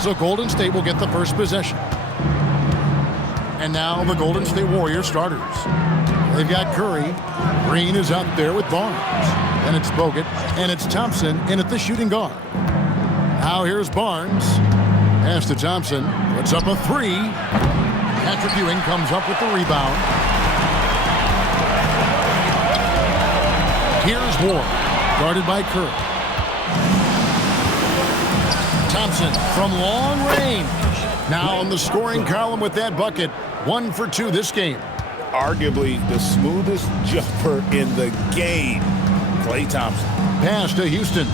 So Golden State will get the first possession. And now the Golden State Warriors starters. They've got Curry. Green is out there with Barnes. And it's Bogut. And it's Thompson in at the shooting guard. Now here's Barnes. Pass to Thompson. Puts up a three. Patrick Ewing comes up with the rebound. Here's Ward. Guarded by Curry. Thompson from long range. Now on the scoring column with that bucket. 1 for 2 this game. Arguably the smoothest jumper in the game. Klay Thompson. Pass to Houston.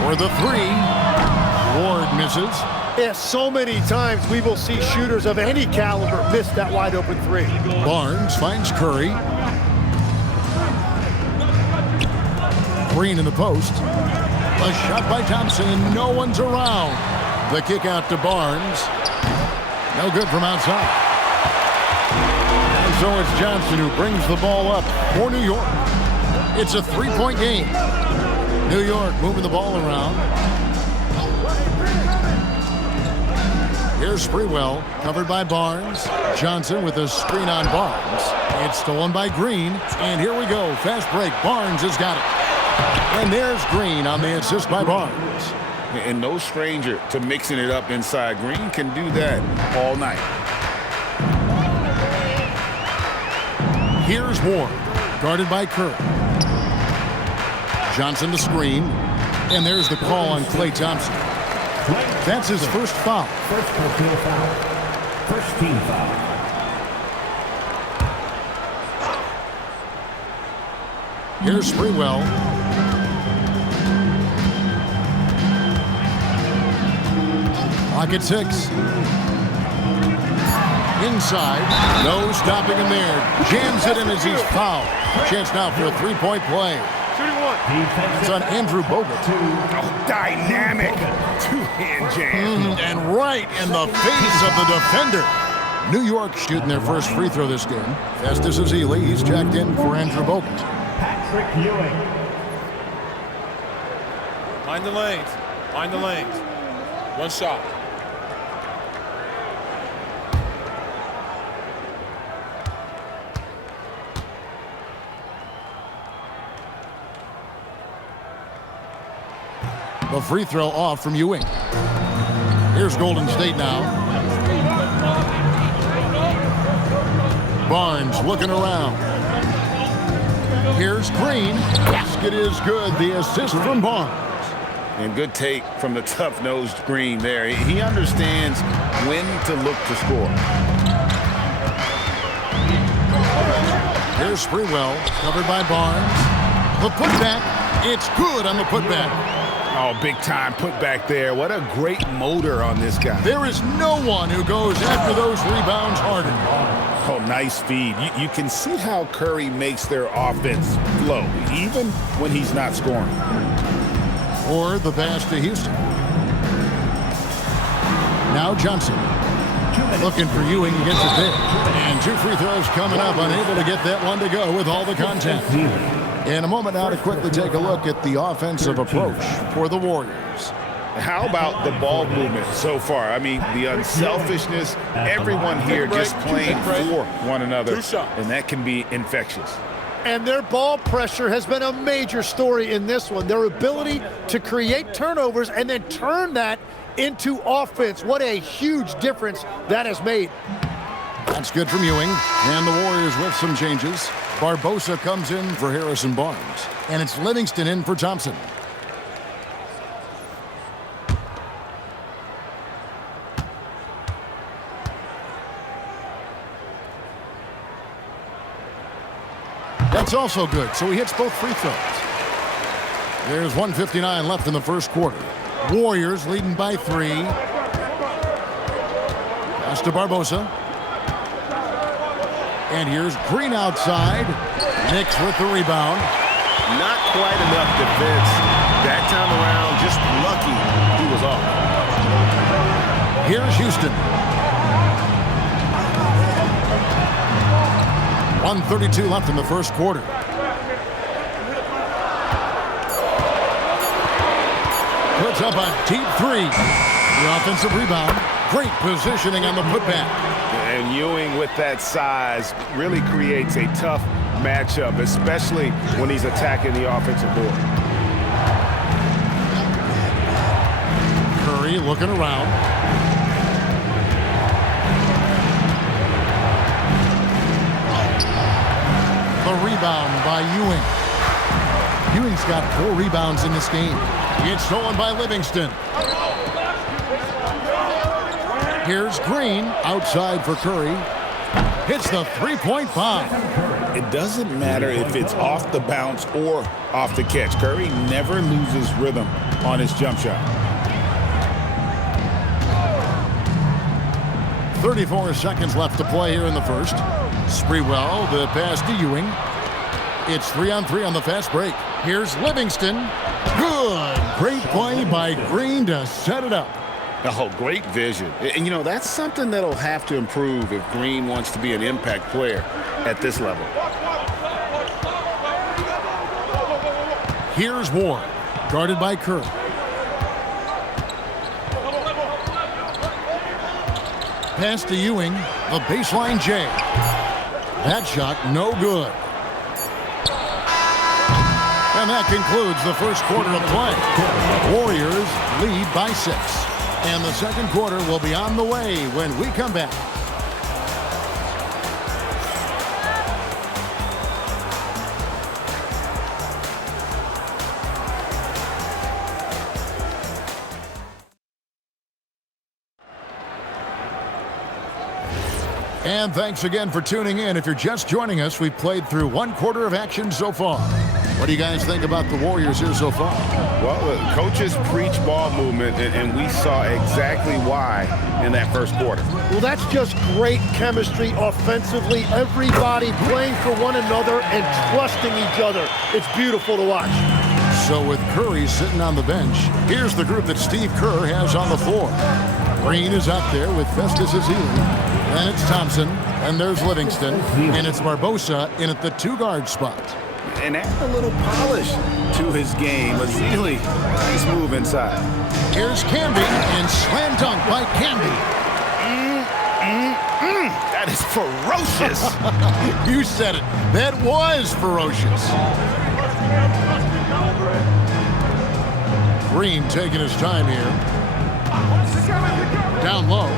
For the three. Ward misses. Yeah, so many times we will see shooters of any caliber miss that wide open three. Barnes finds Curry. Green in the post. A shot by Thompson and no one's around. The kick out to Barnes. No good from outside. And so it's Johnson who brings the ball up for New York. It's a three-point game. New York moving the ball around. Here's Sprewell, covered by Barnes. Johnson with a screen on Barnes. It's stolen by Green. And here we go. Fast break. Barnes has got it. And there's Green on the assist by Barnes. And no stranger to mixing it up inside. Green can do that all night. Here's Ward, guarded by Curry. Johnson the screen. And there's the call on Klay Thompson. That's his first foul. First personal foul. First team foul. Here's Sprewell. Clock at 6. Inside. No stopping him there. Jams it in as he's fouled. Chance now for a three-point play. It's on Andrew Bogut. Oh, dynamic two-hand jam. And right in the face of the defender. New York shooting their first free throw this game. Festus Ezeli, he's checked in for Andrew Bogut. Patrick Ewing. Mind the lanes. Mind the lanes. One shot. The free throw off from Ewing. Here's Golden State now. Barnes looking around. Here's Green. Basket is good. The assist from Barnes. And good take from the tough-nosed Green there. He understands when to look to score. Here's Sprewell, covered by Barnes. The putback. It's good on the putback. Oh, big-time putback there. What a great motor on this guy. There is no one who goes after those rebounds harder. Oh, nice feed. You can see how Curry makes their offense flow, even when he's not scoring. Or the pass to Houston. Now Johnson. Looking for Ewing, gets it there. And 2 free throws coming up, unable to get that one to go with all the contact. In a moment now to quickly take a look at the offensive approach for the Warriors. How about the ball movement so far? I mean, the unselfishness, everyone here just playing for one another, and that can be infectious. And their ball pressure has been a major story in this one. Their ability to create turnovers and then turn that into offense. What a huge difference that has made. That's good from Ewing. And the Warriors with some changes. Barbosa comes in for Harrison Barnes. And it's Livingston in for Thompson. That's also good, so he hits both free throws. There's 1:59 left in the first quarter. Warriors leading by 3. Pass to Barbosa. And here's Green outside. Knicks with the rebound. Not quite enough defense. That time around, just lucky he was off. Here's Houston. 1:32 left in the first quarter. Puts puts up a deep three. The offensive rebound. Great positioning on the putback. And Ewing with that size really creates a tough matchup, especially when he's attacking the offensive board. Curry looking around. The rebound by Ewing. Ewing's got 4 rebounds in this game. It's stolen by Livingston. Here's Green outside for Curry. Hits the three-point bomb. It doesn't matter if it's off the bounce or off the catch. Curry never loses rhythm on his jump shot. 34 seconds left to play here in the first. Sprewell, the pass to Ewing. It's 3-on-3 on the fast break. Here's Livingston. Good. Great play by Green to set it up. Oh, great vision. And, you know, that's something that'll have to improve if Green wants to be an impact player at this level. Here's Ward, guarded by Curry. Pass to Ewing, the baseline J. That shot, no good. And that concludes the first quarter of play. Warriors lead by 6. And the second quarter will be on the way when we come back. And thanks again for tuning in. If you're just joining us, we've played through 1 quarter of action so far. What do you guys think about the Warriors here so far? Well, the coaches preach ball movement, and we saw exactly why in that first quarter. Well, that's just great chemistry offensively. Everybody playing for one another and trusting each other. It's beautiful to watch. So with Curry sitting on the bench, here's the group that Steve Kerr has on the floor. Green is out there with Festus Ezeli. Then it's Thompson, and there's Livingston, and it's Barbosa in at the 2-guard spot. And add a little polish to his game. Ezeli, nice move inside. Here's Camby, and slam dunk by Camby. That is ferocious. You said it. That was ferocious. Green taking his time here. Down low,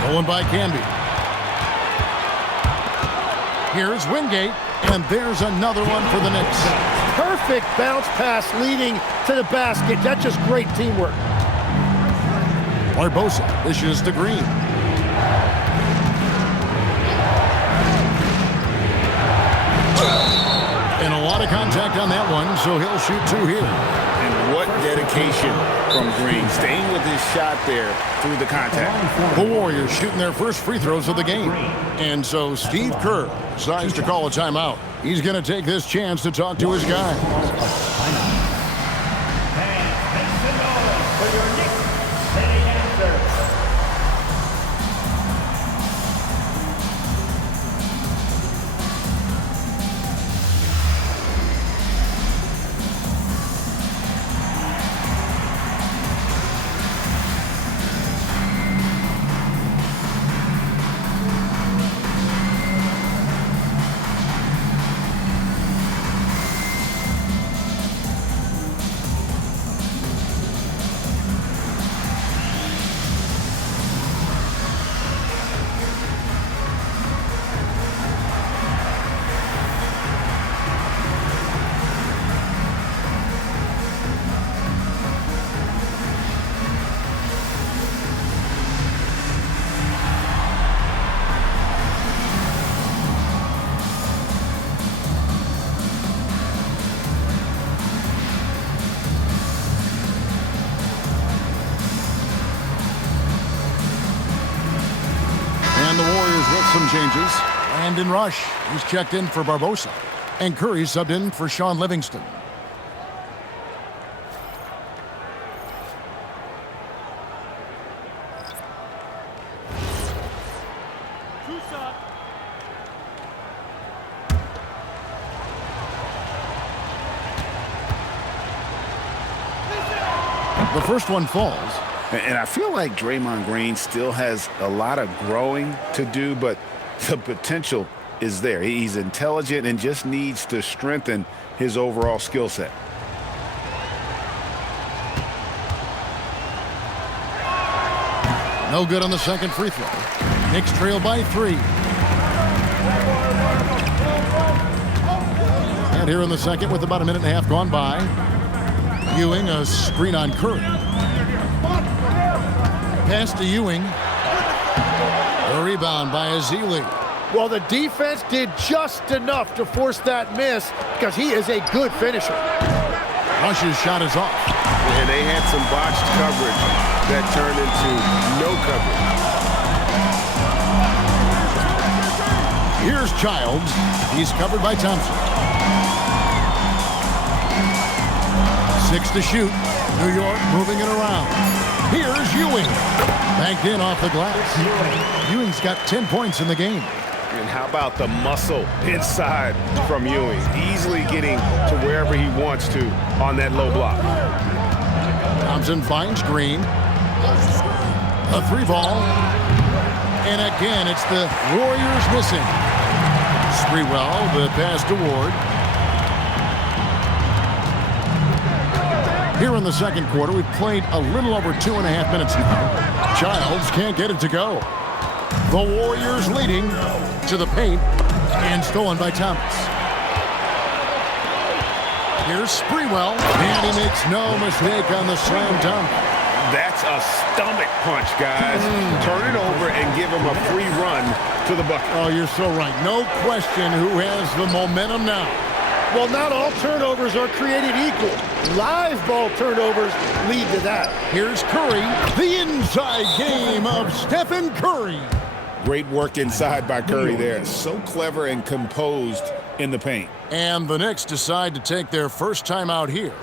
stolen by Camby. Here's Wingate, and there's another one for the Knicks. Perfect bounce pass leading to the basket. That's just great teamwork. Barbosa dishes to Green. And a lot of contact on that one, so he'll shoot 2 here. And what dedication from Green, staying with his shot there through the contact. The Warriors shooting their first free throws of the game. And so Steve Kerr decides to call a timeout. He's going to take this chance to talk to his guys. For your Knicks, setting answer. And the Warriors with some changes. Landon Rush, he's checked in for Barbosa. And Curry subbed in for Sean Livingston. The first one falls. And I feel like Draymond Green still has a lot of growing to do, but the potential is there. He's intelligent and just needs to strengthen his overall skill set. No good on the second free throw. Knicks trail by 3. And here in the second with about a minute and a half gone by, Ewing, a screen on Curry. Pass to Ewing. A rebound by Ezeli. Well, the defense did just enough to force that miss because he is a good finisher. Rush's shot is off. And they had some botched coverage that turned into no coverage. Here's Childs. He's covered by Thompson. 6 to shoot. New York moving it around. Here's Ewing. Banked in off the glass. Ewing's got 10 points in the game. And how about the muscle inside from Ewing? Easily getting to wherever he wants to on that low block. Thompson finds Green. A 3-ball. And again, it's the Warriors missing. Sprewell, the pass to Ward. Here in the second quarter, we've played a little over 2.5 minutes now. Childs can't get it to go. The Warriors leading to the paint and stolen by Thomas. Here's Sprewell, and he makes no mistake on the slam dunk. That's a stomach punch, guys. Turn it over and give him a free run to the bucket. Oh, you're so right. No question who has the momentum now. Well, not all turnovers are created equal. Live ball turnovers lead to that. Here's Curry, the inside game of Stephen Curry. Great work inside by Curry there. So clever and composed in the paint. And the Knicks decide to take their first time out here.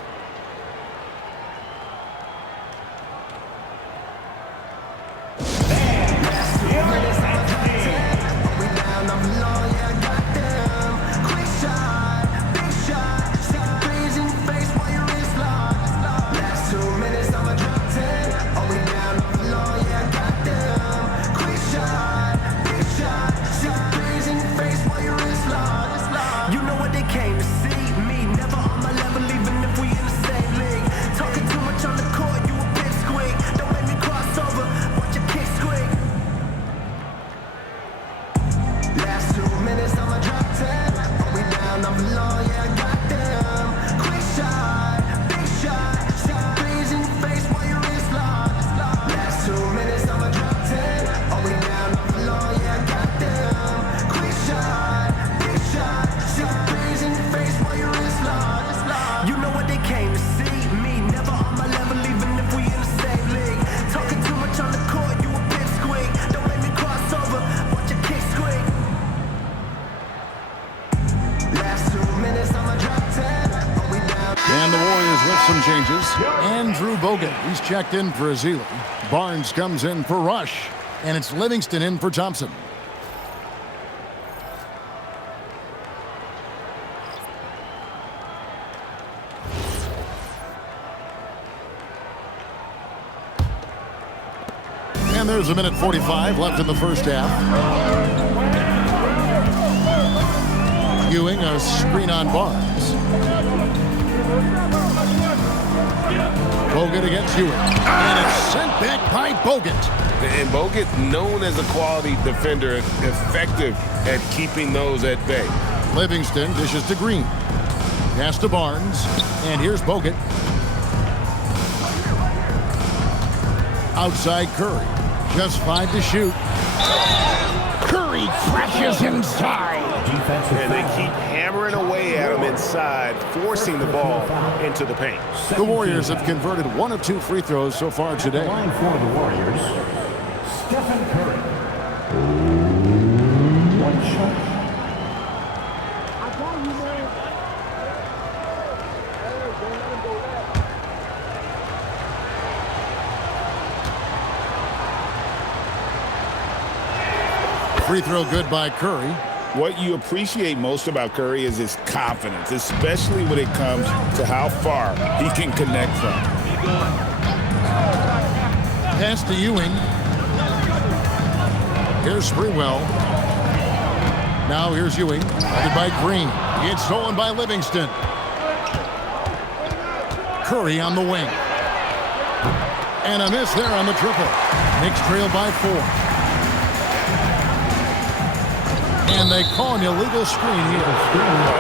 Some changes. Andrew Bogut, he's checked in for Ezeli. Barnes comes in for Rush. And it's Livingston in for Thompson. And there's a minute 45 left in the first half. Ewing, a screen on Barnes. Bogut against Ewing. And it's sent back by Bogut. And Bogut, known as a quality defender, effective at keeping those at bay. Livingston dishes to Green. Pass to Barnes. And here's Bogut. Outside Curry. Just 5 to shoot. Curry crashes inside. And they keep hammering away at him inside, forcing the ball into the paint. The Warriors have converted 1 of 2 free throws so far today. Line for the Warriors, Stephen Curry. 1 shot. Free throw good by Curry. What you appreciate most about Curry is his confidence, especially when it comes to how far he can connect from. Pass to Ewing. Here's Sprewell. Now here's Ewing. Guarded by Green. It's stolen by Livingston. Curry on the wing. And a miss there on the triple. Knicks trail by 4. And they call an illegal screen here.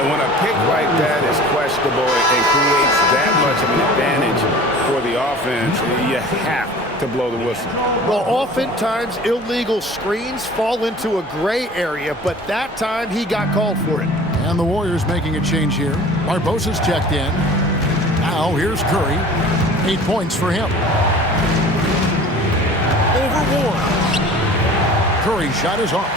When a pick like that is questionable and creates that much of an advantage for the offense, you have to blow the whistle. Well, oftentimes illegal screens fall into a gray area, but that time he got called for it. And the Warriors making a change here. Barbosa's checked in. Now here's Curry. 8 points for him. Over Ward. Curry shot is off.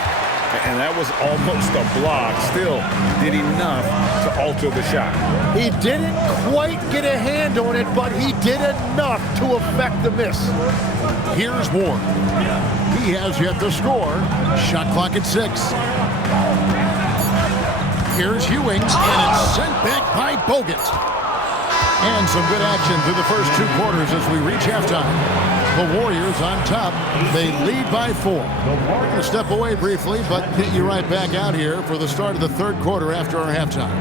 And that was almost a block. Still did enough to alter the shot. He didn't quite get a hand on it, but he did enough to affect the miss. Here's Ward. He has yet to score. Shot clock at 6. Here's Ewing, and it's sent back by Bogut. And some good action through the first 2 quarters as we reach halftime. The Warriors on top. They lead by 4. We're going to step away briefly, but get you right back out here for the start of the 3rd quarter after our halftime.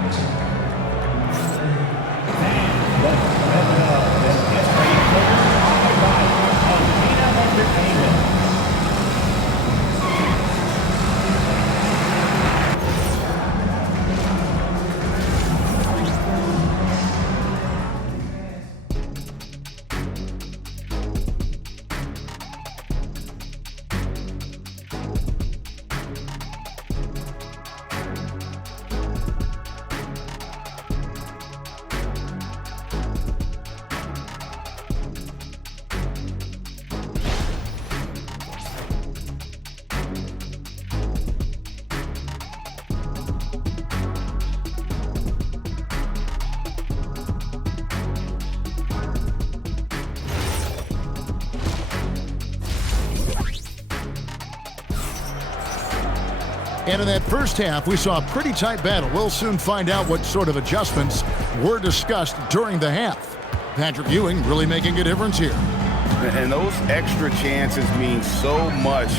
And in that first half, we saw a pretty tight battle. We'll soon find out what sort of adjustments were discussed during the half. Patrick Ewing really making a difference here. And those extra chances mean so much.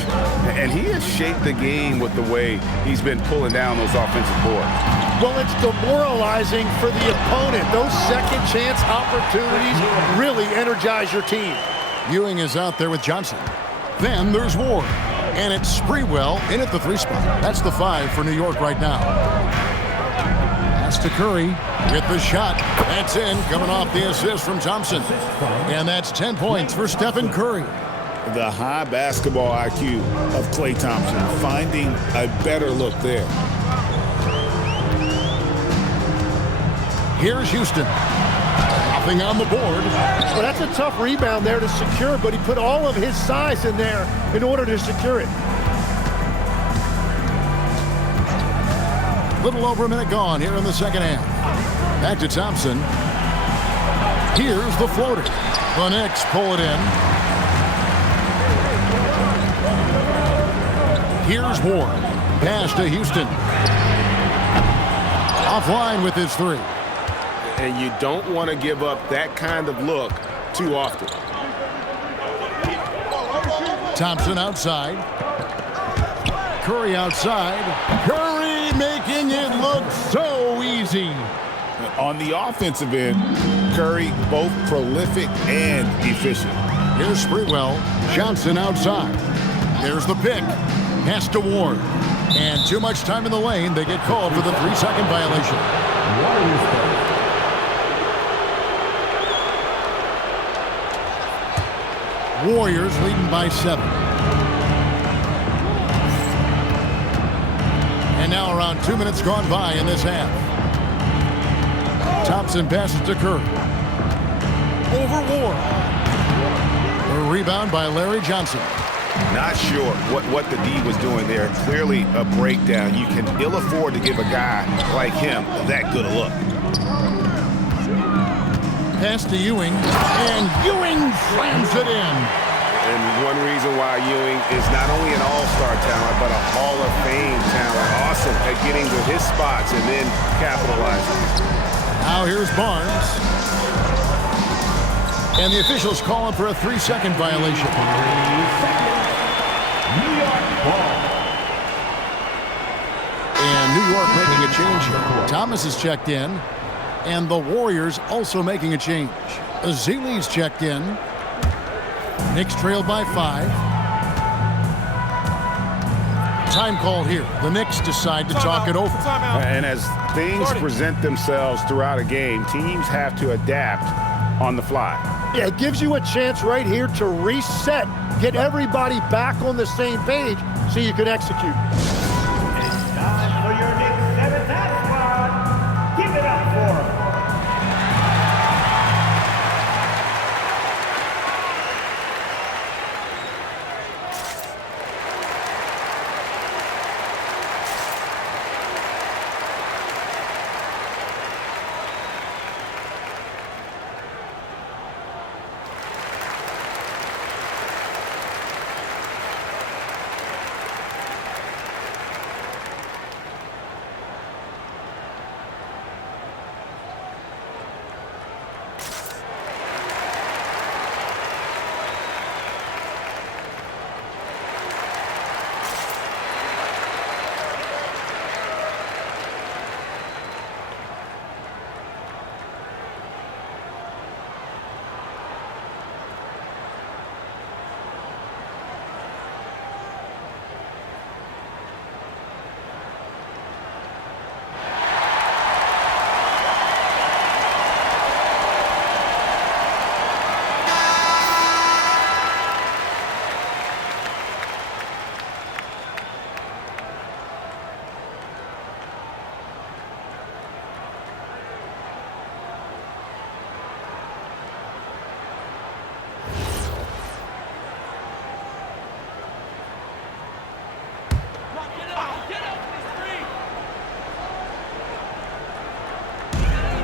And he has shaped the game with the way he's been pulling down those offensive boards. Well, it's demoralizing for the opponent. Those second chance opportunities really energize your team. Ewing is out there with Johnson. Then there's Ward. And it's Sprewell in at the 3 spot. That's the 5 for New York right now. Pass to Curry with the shot. That's in, coming off the assist from Thompson. And that's 10 points for Stephen Curry. The high basketball IQ of Klay Thompson, finding a better look there. Here's Houston. Nothing on the board. Well, that's a tough rebound there to secure, but he put all of his size in there in order to secure it. Little over a minute gone here in the second half. Back to Thompson. Here's the floater. The Knicks pull it in. Here's Ward. Pass to Houston. Offline with his 3. And you don't want to give up that kind of look too often. Thompson outside. Curry outside. Curry making it look so easy. On the offensive end, Curry both prolific and efficient. Here's Sprewell. Johnson outside. There's the pick. Pass to Ward. And too much time in the lane. They get called for the 3-second violation. Warriors leading by 7. And now around 2 minutes gone by in this half. Thompson passes to Curry. Over Ward. A rebound by Larry Johnson. Not sure what the D was doing there. Clearly a breakdown. You can ill afford to give a guy like him that good a look. Pass to Ewing, and Ewing slams it in. And one reason why Ewing is not only an all-star talent, but a Hall of Fame talent. Awesome at getting to his spots and then capitalizing. Now here's Barnes. And the officials calling for a 3-second violation. 3 seconds. New York ball. And New York making a change here. Thomas is checked in. And the Warriors also making a change. Ezeli's checked in. Knicks trailed by 5. Time call here. The Knicks decide to talk it over. And as things present themselves throughout a game, teams have to adapt on the fly. Yeah, it gives you a chance right here to reset, get everybody back on the same page so you can execute. It's time for your Knicks 7th half squad. Give it up for them.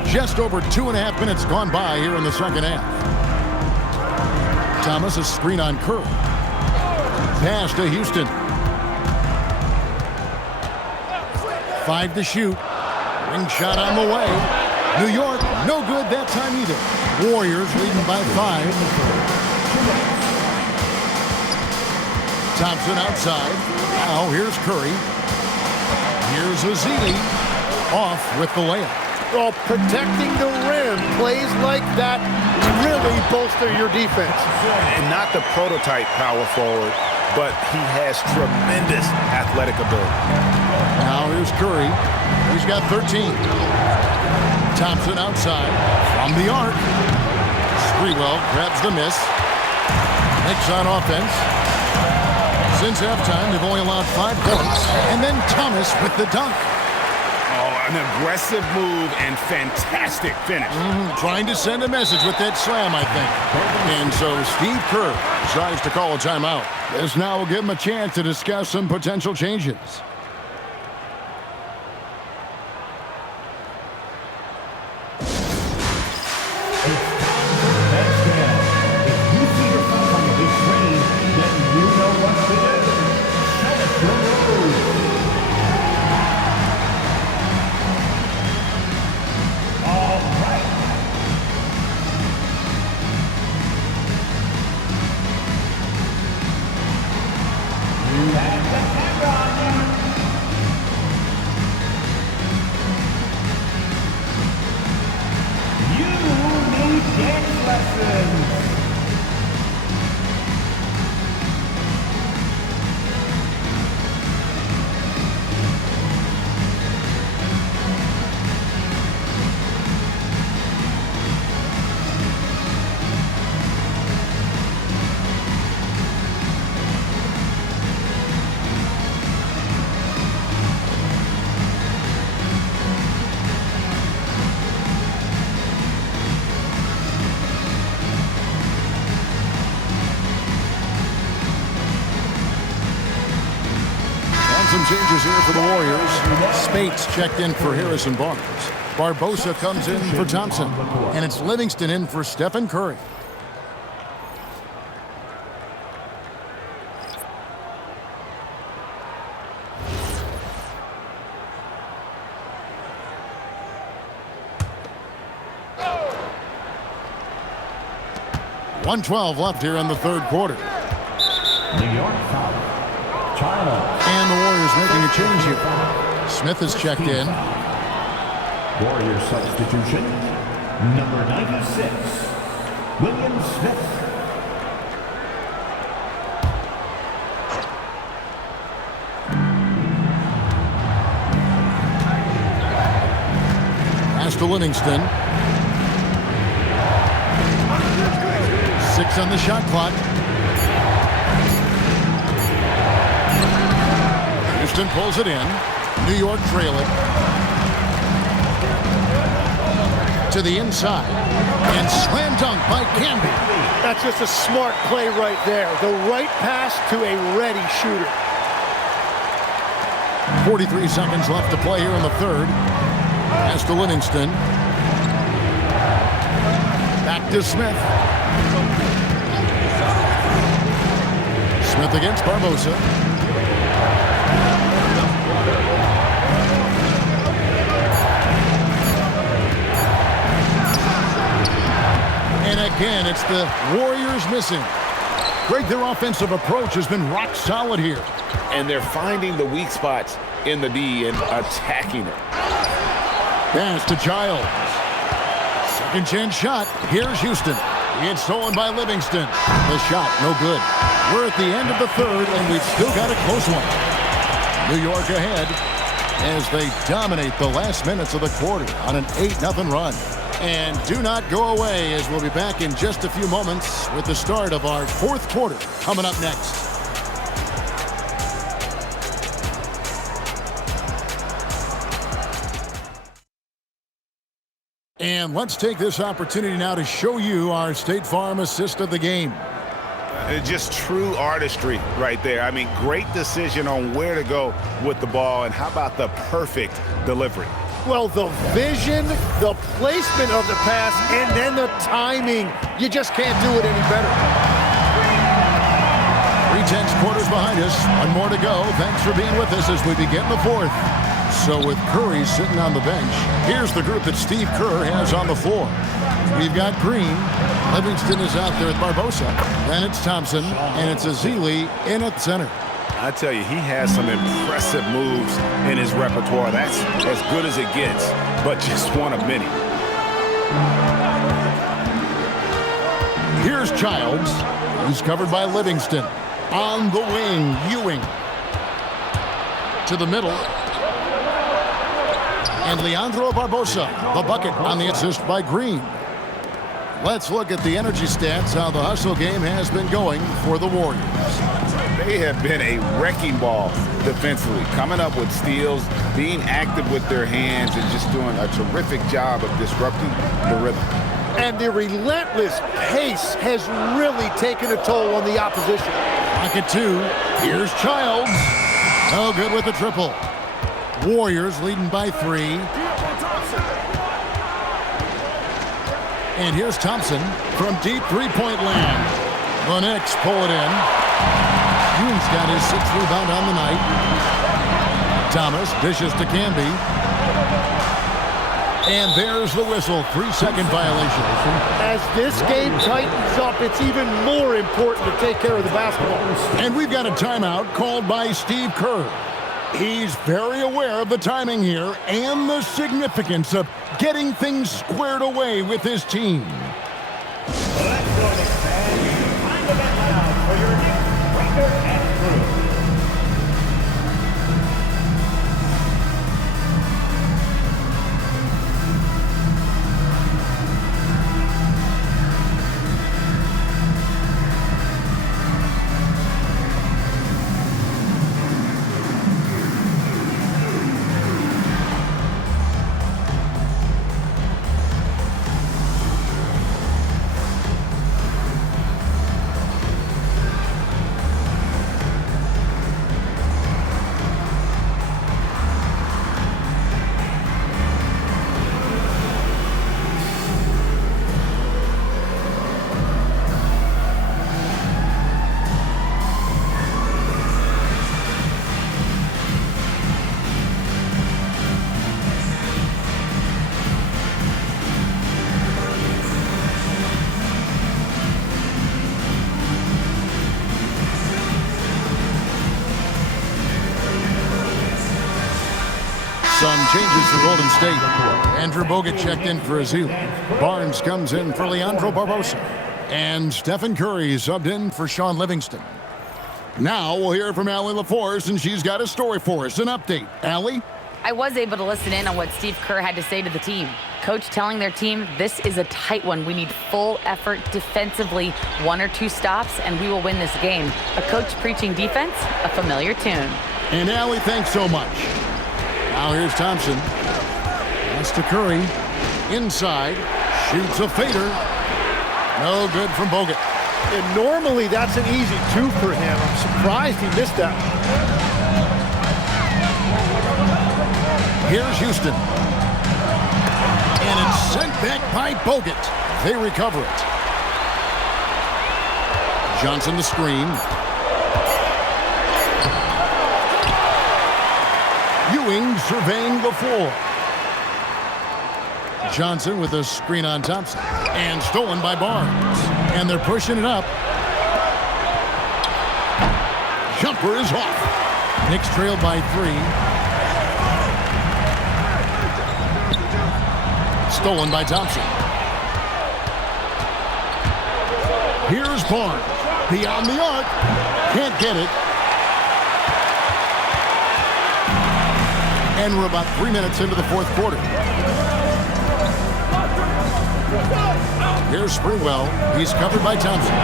Just over 2.5 minutes gone by here in the second half. Thomas, a screen on Curry. Pass to Houston. 5 to shoot. Ring shot on the way. New York, no good that time either. Warriors leading by 5. Thompson outside. Now here's Curry. Here's Ezeli. Off with the layup. Well, protecting the rim, plays like that really bolster your defense. And not the prototype power forward, but he has tremendous athletic ability. Now here's Curry. He's got 13. Thompson outside from the arc. Sprewell grabs the miss. Knicks on offense. Since halftime, they've only allowed 5 points. And then Thomas with the dunk. An aggressive move and fantastic finish. Trying to send a message with that slam, I think. And so Steve Kerr decides to call a timeout. This now will give him a chance to discuss some potential changes. Some changes here for the Warriors. Spates checked in for Harrison Barnes. Barbosa comes in for Thompson. And it's Livingston in for Stephen Curry. 1:12 left here in the third quarter. New York foul. Child. And the Warriors making a change here. Smith is checked in. Warrior substitution. Number 96. William Smith. Pass to Livingston. 6 on the shot clock. Houston pulls it in. New York trail it. To the inside. And slam dunk by Camby. That's just a smart play right there. The right pass to a ready shooter. 43 seconds left to play here in the third. Pass to Livingston. Back to Smith. Smith against Barbosa. And again, it's the Warriors missing. Greg, their offensive approach has been rock solid here. And they're finding the weak spots in the D and attacking it. Pass to Childs. Second chance shot. Here's Houston. It's stolen by Livingston. The shot, no good. We're at the end of the third, and we've still got a close one. New York ahead as they dominate the last minutes of the quarter on an 8-0 run. And do not go away, as we'll be back in just a few moments with the start of our fourth quarter coming up next. And let's take this opportunity now to show you our State Farm assist of the game. Just true artistry right there. I mean, great decision on where to go with the ball, and how about the perfect delivery? Well, the vision, the placement of the pass, and then the timing. You just can't do it any better. 3/10 quarters behind us. One more to go. Thanks for being with us as we begin the fourth. So with Curry sitting on the bench, here's the group that Steve Kerr has on the floor. We've got Green. Livingston is out there with Barbosa. Then it's Thompson, and it's Ezeli in at center. I tell you, he has some impressive moves in his repertoire. That's as good as it gets, but just one of many. Here's Childs. He's covered by Livingston. On the wing, Ewing. To the middle. And Leandro Barbosa, the bucket on the assist by Green. Let's look at the energy stats, how the hustle game has been going for the Warriors. They have been a wrecking ball defensively, coming up with steals, being active with their hands, and just doing a terrific job of disrupting the rhythm. And the relentless pace has really taken a toll on the opposition. Pocket 2. Here's Childs. No good with the triple. Warriors leading by 3. And here's Thompson from deep three-point land. The Knicks pull it in. Ewing's got his 6th rebound on the night. Thomas dishes to Camby. And there's the whistle. 3-second violation. As this game tightens up, it's even more important to take care of the basketball. And we've got a timeout called by Steve Kerr. He's very aware of the timing here and the significance of getting things squared away with his team. Let's go, Knicks fans. Time to get loud for your Knicks breaker and crew. changes for Golden State. Andrew Bogut checked in for Azil. Barnes comes in for Leandro Barbosa. And Stephen Curry subbed in for Sean Livingston. Now we'll hear from Allie LaForce, and she's got a story for us, an update. Allie? I was able to listen in on what Steve Kerr had to say to the team. Coach telling their team, this is a tight one. We need full effort defensively, 1 or 2 stops, and we will win this game. A coach preaching defense, a familiar tune. And Allie, thanks so much. Now here's Thompson. Pass to Curry. Inside. Shoots a fader. No good from Bogut. And normally that's an easy 2 for him. I'm surprised he missed that. Here's Houston. And it's sent back by Bogut. They recover it. Johnson the screen. Ewing surveying the floor. Johnson with a screen on Thompson. And stolen by Barnes. And they're pushing it up. Jumper is off. Knicks trailed by 3. Stolen by Thompson. Here's Barnes. Beyond the arc. Can't get it. And we're about 3 minutes into the fourth quarter. Here's Springwell. He's covered by Thompson.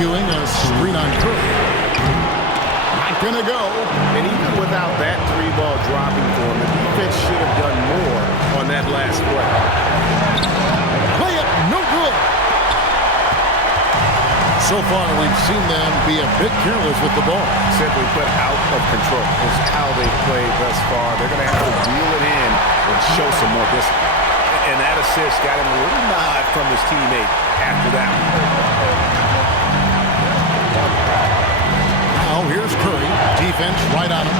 Ewing a screen on Curry. Not gonna go. And even without that 3-ball dropping for him, the defense should have done more on that last play. Play it, no good. So far, we've seen them be a bit careless with the ball. Simply put, out of control is how they've played thus far. They're going to have to reel it in and show some more discipline. And that assist got him a little nod from his teammate after that one. Now here's Curry. Defense right on him.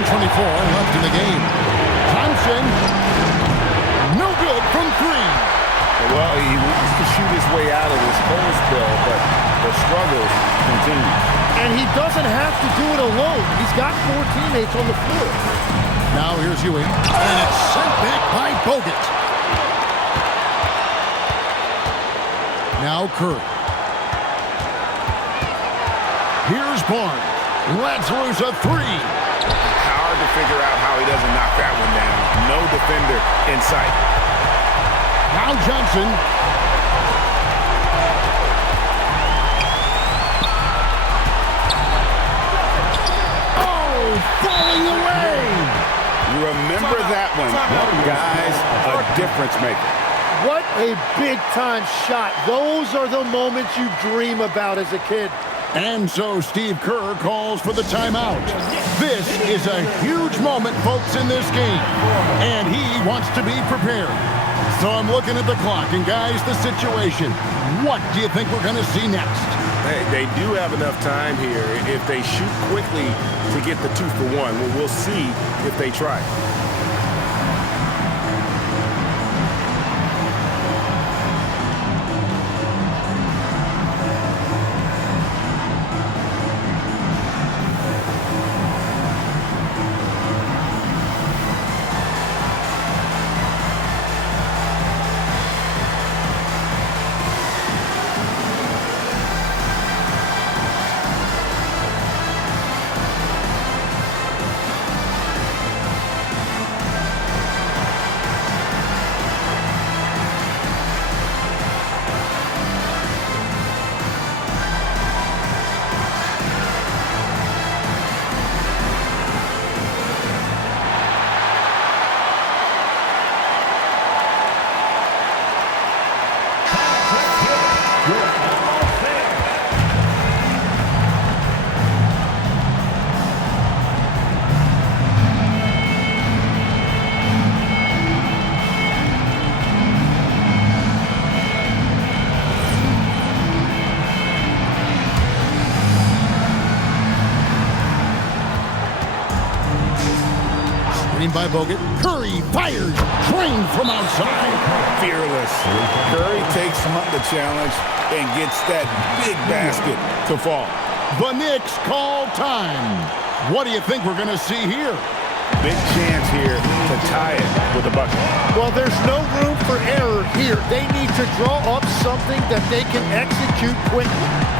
1:24 left in the game. Thompson. No good from 3. Well, he wants to shoot his way out of this cold spell, but the struggles continue. And he doesn't have to do it alone. He's got 4 teammates on the floor. Now here's Ewing. And it's sent back by Bogut. Now Curry. Here's Barnes. Lets loose a 3. Hard to figure out how he doesn't knock that one down. No defender in sight. Now Johnson. Oh, falling away. Remember that one. Guys, a difference maker. What a big-time shot. Those are the moments you dream about as a kid. And so Steve Kerr calls for the timeout. This is a huge moment, folks, in this game. And he wants to be prepared. So I'm looking at the clock, and guys, the situation. What do you think we're going to see next? Hey, they do have enough time here. If they shoot quickly to get the 2 for 1, well, we'll see if they try. By Bogut. Curry fires. Drained from outside. Fearless. Curry takes on the challenge and gets that big basket to fall. The Knicks call time. What do you think we're going to see here? Big chance here to tie it with a bucket. Well, there's no room for error here. They need to draw up something that they can execute quickly.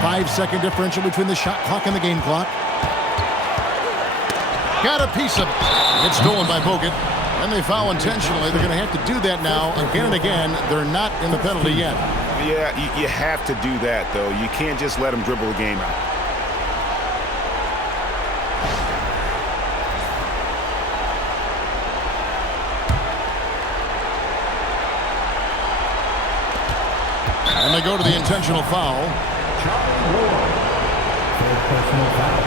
5-second differential between the shot clock and the game clock. Got a piece of it. It's stolen by Bogut. And they foul intentionally. They're going to have to do that now again and again. They're not in the penalty yet. Yeah, you have to do that, though. You can't just let them dribble the game out. And they go to the intentional foul. Charlie Ward. Third personal foul.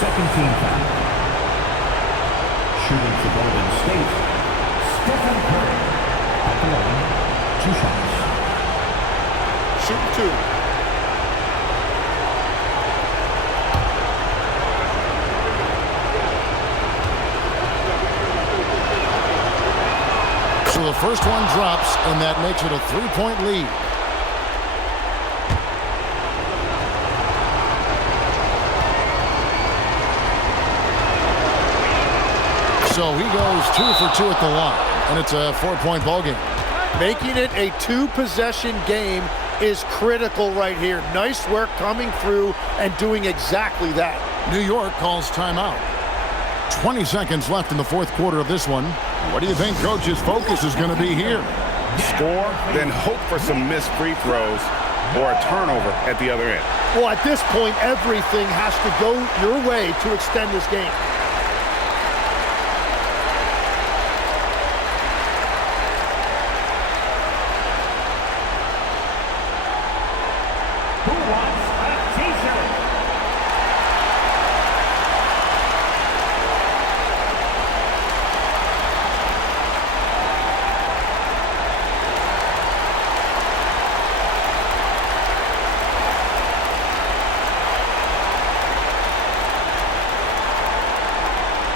Second team foul. Shooting for Golden State, Stephen Curry. At the line, 2 shots. Shooting 2. So the first one drops, and that makes it a 3-point lead. So he goes 2 for 2 at the line, and it's a 4-point ball game. Making it a 2-possession game is critical right here. Nice work coming through and doing exactly that. New York calls timeout. 20 seconds left in the fourth quarter of this one. What do you think Coach's focus is going to be here? Score, then hope for some missed free throws or a turnover at the other end. Well, at this point, everything has to go your way to extend this game. Who wants a t-shirt?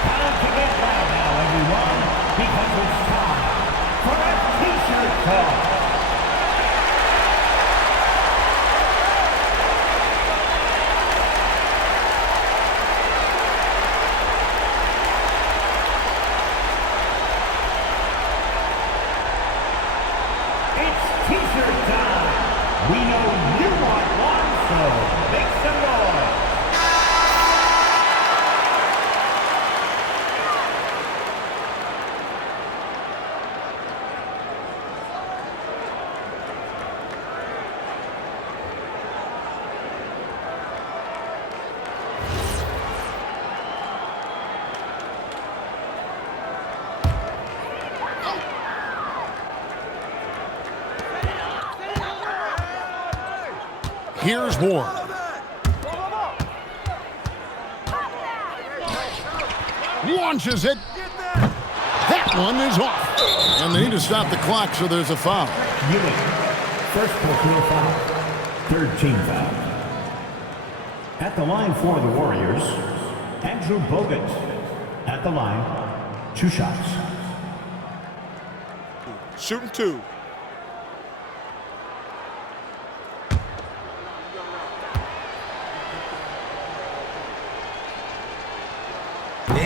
Time to get loud now, everyone, because it's time for a t-shirt call. It's t-shirt time. We know you want one, so make some noise. Here's Ward. Launches it. That one is off. And they need to stop the clock, so there's a foul. Ewing, first personal foul, third team foul. At the line for the Warriors, Andrew Bogut. At the line, 2 shots. Shooting 2.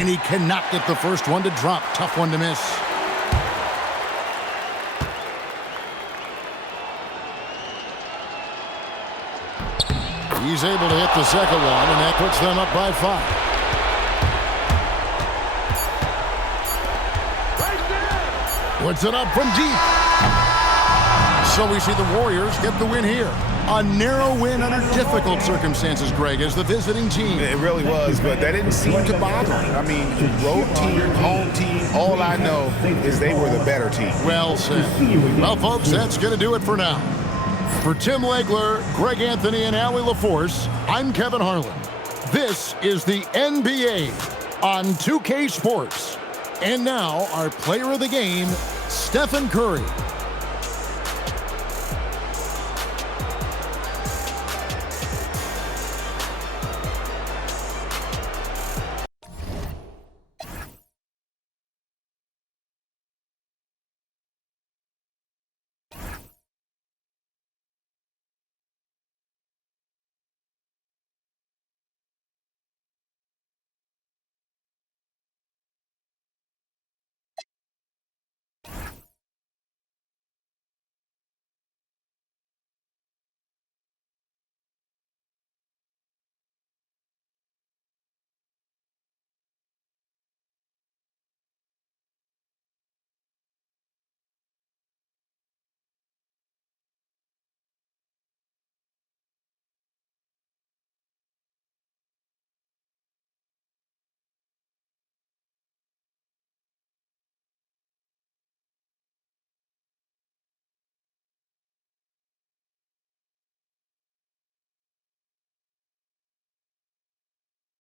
And he cannot get the first one to drop. Tough one to miss. He's able to hit the second one, and that puts them up by 5. Puts it up from deep. So we see the Warriors get the win here. A narrow win under difficult circumstances, Greg, as the visiting team. It really was, but that didn't seem to bother me. I mean, road team, home team, all I know is they were the better team. Well said. Well, folks, that's going to do it for now. For Tim Legler, Greg Anthony, and Allie LaForce, I'm Kevin Harlan. This is the NBA on 2K Sports. And now, our player of the game, Stephen Curry.